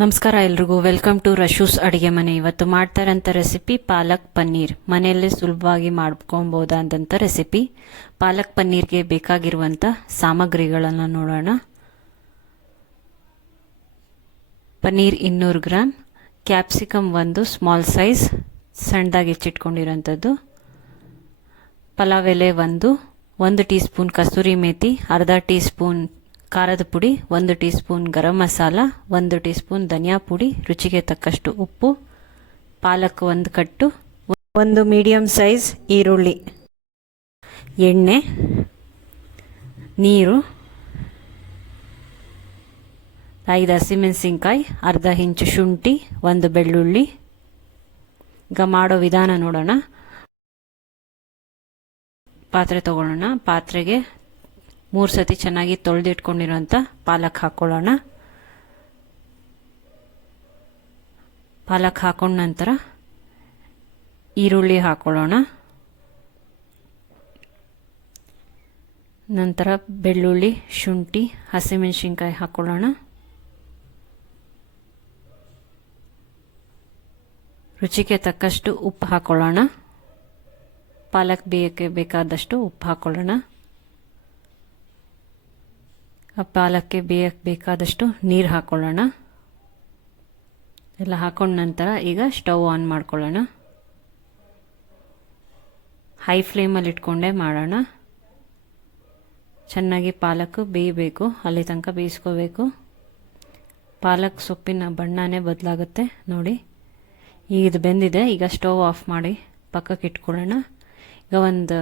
ನಮಸ್ಕಾರ ಎಲ್ರಿಗೂ welcome to ರಶೂಸ್ ಅಡುಗೆ ಮನೆ. ಇವತ್ತು ಮಾಡ್ತಾ ಇರೋಂಥ ರೆಸಿಪಿ ಪಾಲಕ್ ಪನ್ನೀರ್. ಮನೆಯಲ್ಲೇ ಸುಲಭವಾಗಿ ಮಾಡ್ಕೊಬೋದಾದಂಥ ರೆಸಿಪಿ. ಪಾಲಕ್ ಪನ್ನೀರ್ಗೆ ಬೇಕಾಗಿರುವಂಥ ಸಾಮಗ್ರಿಗಳನ್ನು ನೋಡೋಣ. Paneer 200 gram, capsicum 1 small size ಸಣ್ಣದಾಗಿ ಹೆಚ್ಚಿಟ್ಕೊಂಡಿರೋಂಥದ್ದು, ಪಲಾವ್ ಎಲೆ 1 ಟೀ ಸ್ಪೂನ್ ಕಸೂರಿ ಮೇಥಿ, ಅರ್ಧ ಟೀ ಸ್ಪೂನ್ ಖಾರದ ಪುಡಿ, 1 tea spoon garam masala, 1 tea spoon ಧನಿಯಾ ಪುಡಿ, ರುಚಿಗೆ ತಕ್ಕಷ್ಟು ಉಪ್ಪು, ಪಾಲಕ್ 1 ಕಟ್ಟು, 1 ಮೀಡಿಯಂ ಸೈಜ್ ಈರುಳ್ಳಿ, ಎಣ್ಣೆ, ನೀರು, 5 ಹಸಿಮೆಣಸಿನ್ಕಾಯಿ, ಅರ್ಧ ಇಂಚು ಶುಂಠಿ, 1 ಬೆಳ್ಳುಳ್ಳಿ. ಈಗ ಮಾಡೋ ವಿಧಾನ ನೋಡೋಣ. ಪಾತ್ರೆ ತಗೊಳ್ಳೋಣ. ಪಾತ್ರೆಗೆ 3 ಸತಿ ಚೆನ್ನಾಗಿ ತೊಳೆದಿಟ್ಕೊಂಡಿರೋಂಥ ಪಾಲಕ್ ಹಾಕ್ಕೊಳ್ಳೋಣ. ಪಾಲಕ್ ಹಾಕೊಂಡ ನಂತರ ಈರುಳ್ಳಿ ಹಾಕ್ಕೊಳ್ಳೋಣ. ನಂತರ ಬೆಳ್ಳುಳ್ಳಿ, ಶುಂಠಿ, ಹಸಿಮೆಣಸಿನ್ಕಾಯಿ ಹಾಕ್ಕೊಳ್ಳೋಣ. ರುಚಿಗೆ ತಕ್ಕಷ್ಟು ಉಪ್ಪು ಹಾಕ್ಕೊಳ್ಳೋಣ. ಪಾಲಕ್ ಬೇಯಕ್ಕೆ ಬೇಕಾದಷ್ಟು ಉಪ್ಪು ಹಾಕ್ಕೊಳ್ಳೋಣ. ಪಾಲಕ್ಕೆ ಬೇಯಕ್ಕೆ ಬೇಕಾದಷ್ಟು ನೀರು ಹಾಕ್ಕೊಳ್ಳೋಣ. ಎಲ್ಲ ಹಾಕೊಂಡ ನಂತರ ಈಗ ಸ್ಟವ್ ಆನ್ ಮಾಡ್ಕೊಳ್ಳೋಣ. ಹೈ ಫ್ಲೇಮಲ್ಲಿ ಇಟ್ಕೊಂಡೇ ಮಾಡೋಣ. ಚೆನ್ನಾಗಿ ಪಾಲಕ್ ಬೇಯಬೇಕು, ಅಲ್ಲಿ ತನಕ ಬೇಯಿಸ್ಕೋಬೇಕು. ಪಾಲಕ್ ಸೊಪ್ಪಿನ ಬಣ್ಣನೇ ಬದಲಾಗುತ್ತೆ ನೋಡಿ. ಈಗ ಇದು ಬೆಂದಿದೆ. ಈಗ ಸ್ಟವ್ ಆಫ್ ಮಾಡಿ ಪಕ್ಕಕ್ಕೆ ಇಟ್ಕೊಳ್ಳೋಣ. ಈಗ ಒಂದು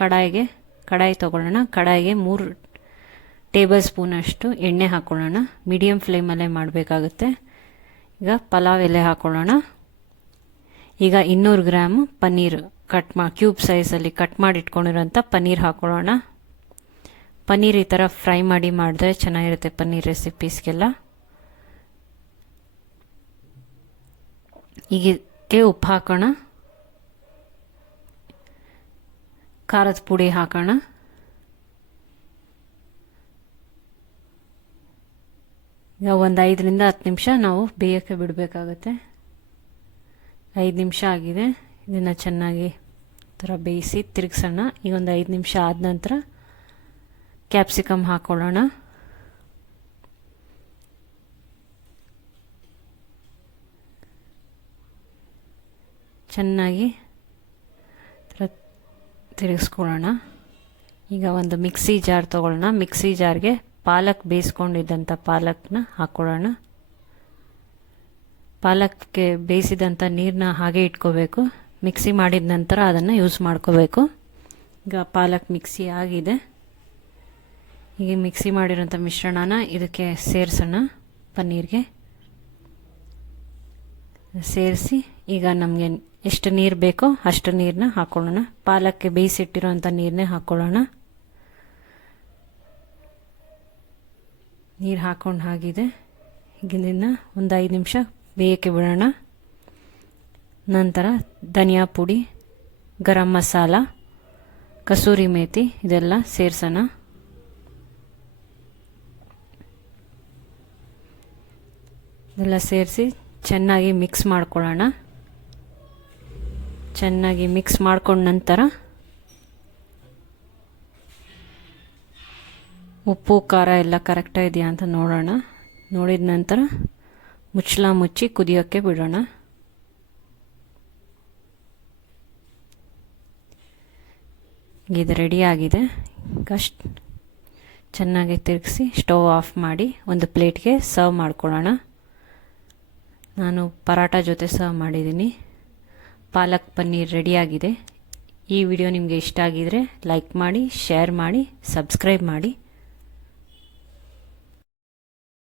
ಕಡಾಯಿ ತಗೊಳ್ಳೋಣ. ಕಡಾಯಿಗೆ 3 ಟೇಬಲ್ ಸ್ಪೂನ್ ಅಷ್ಟು ಎಣ್ಣೆ ಹಾಕ್ಕೊಳ್ಳೋಣ. ಮೀಡಿಯಂ ಫ್ಲೇಮಲ್ಲೇ ಮಾಡಬೇಕಾಗುತ್ತೆ. ಈಗ ಪಲಾವ್ ಎಲೆ ಹಾಕ್ಕೊಳ್ಳೋಣ. ಈಗ 200 ಗ್ರಾಮ್ ಪನ್ನೀರ್ ಕ್ಯೂಬ್ ಸೈಜಲ್ಲಿ ಕಟ್ ಮಾಡಿ ಇಟ್ಕೊಂಡಿರೋಂಥ ಪನ್ನೀರ್ ಹಾಕ್ಕೊಳ್ಳೋಣ. ಪನ್ನೀರ್ ಈ ಥರ ಫ್ರೈ ಮಾಡಿದ್ರೆ ಚೆನ್ನಾಗಿರುತ್ತೆ ಪನ್ನೀರ್ ರೆಸಿಪೀಸ್ಗೆಲ್ಲ. ಈಗಕ್ಕೆ ಉಪ್ಪು ಹಾಕೋಣ. ಖಾರದ ಪುಡಿ ಹಾಕೋಣ. ಈಗ ಒಂದು 5 ರಿಂದ 10 ನಿಮಿಷ ನಾವು ಬೇಯಕ್ಕೆ ಬಿಡಬೇಕಾಗುತ್ತೆ. 5 ನಿಮಿಷ ಆಗಿದೆ. ಇದನ್ನು ಚೆನ್ನಾಗಿ ಥರ ಬೇಯಿಸಿ ತಿರುಗಿಸೋಣ. ಈಗ ಒಂದು 5 ನಿಮಿಷ ಆದ ನಂತರ ಕ್ಯಾಪ್ಸಿಕಮ್ ಹಾಕ್ಕೊಳ್ಳೋಣ. ಚೆನ್ನಾಗಿ ತಿರುಗಿಸ್ಕೊಳ್ಳೋಣ. ಈಗ ಒಂದು ಮಿಕ್ಸಿ ಜಾರ್ ತಗೊಳ್ಳೋಣ. ಮಿಕ್ಸಿ ಜಾರ್ಗೆ ಪಾಲಕ್ ಬೇಯಿಸ್ಕೊಂಡಿದ್ದಂಥ ಪಾಲಕ್ನ ಹಾಕ್ಕೊಳ್ಳೋಣ. ಪಾಲಕ್ಗೆ ಬೇಯಿಸಿದಂಥ ನೀರನ್ನ ಹಾಗೆ ಇಟ್ಕೋಬೇಕು. ಮಿಕ್ಸಿ ಮಾಡಿದ ನಂತರ ಅದನ್ನು ಯೂಸ್ ಮಾಡ್ಕೋಬೇಕು. ಈಗ ಪಾಲಕ್ ಮಿಕ್ಸಿ ಆಗಿದೆ. ಈಗ ಮಿಕ್ಸಿ ಮಾಡಿರೋಂಥ ಮಿಶ್ರಣನ ಇದಕ್ಕೆ ಸೇರಿಸೋಣ. ಪನ್ನೀರ್ಗೆ ಸೇರಿಸಿ ಈಗ ನಮಗೆ ಎಷ್ಟು ನೀರು ಬೇಕೋ ಅಷ್ಟು ನೀರನ್ನ ಹಾಕ್ಕೊಳ್ಳೋಣ. ಪಾಲಕ್ಗೆ ಬೇಯಿಸಿಟ್ಟಿರೋಂಥ ನೀರನ್ನೇ ಹಾಕ್ಕೊಳ್ಳೋಣ. ನೀರು ಹಾಕ್ಕೊಂಡು ಆಗಿದೆ. ಈಗಿನ ಒಂದು 5 ನಿಮಿಷ ಬೇಯಕ್ಕೆ ಬಿಡೋಣ. ನಂತರ ಧನಿಯಾ ಪುಡಿ, ಗರಂ ಮಸಾಲ, ಕಸೂರಿ ಮೇಥಿ ಇದೆಲ್ಲ ಸೇರಿಸೋಣ. ಇದೆಲ್ಲ ಸೇರಿಸಿ ಚೆನ್ನಾಗಿ ಮಿಕ್ಸ್ ಮಾಡ್ಕೊಳ್ಳೋಣ. ಚೆನ್ನಾಗಿ ಮಿಕ್ಸ್ ಮಾಡ್ಕೊಂಡ ನಂತರ ಉಪ್ಪು ಖಾರ ಎಲ್ಲ ಕರೆಕ್ಟಾಗಿದೆಯಾ ಅಂತ ನೋಡೋಣ. ನೋಡಿದ ನಂತರ ಮುಚ್ಚಿ ಕುದಿಯೋಕ್ಕೆ ಬಿಡೋಣ. ಇದು ರೆಡಿಯಾಗಿದೆ. ಚೆನ್ನಾಗಿ ತಿರುಗಿಸಿ ಸ್ಟವ್ ಆಫ್ ಮಾಡಿ ಒಂದು ಪ್ಲೇಟ್ಗೆ ಸರ್ವ್ ಮಾಡ್ಕೊಳ್ಳೋಣ. ನಾನು ಪರಾಟ ಜೊತೆ ಸರ್ವ್ ಮಾಡಿದ್ದೀನಿ. ಪಾಲಕ್ ಪನ್ನೀರ್ ರೆಡಿಯಾಗಿದೆ. ಈ ವಿಡಿಯೋ ನಿಮಗೆ ಇಷ್ಟ ಆಗಿದರೆ ಲೈಕ್ ಮಾಡಿ, ಶೇರ್ ಮಾಡಿ, ಸಬ್ಸ್ಕ್ರೈಬ್ ಮಾಡಿ.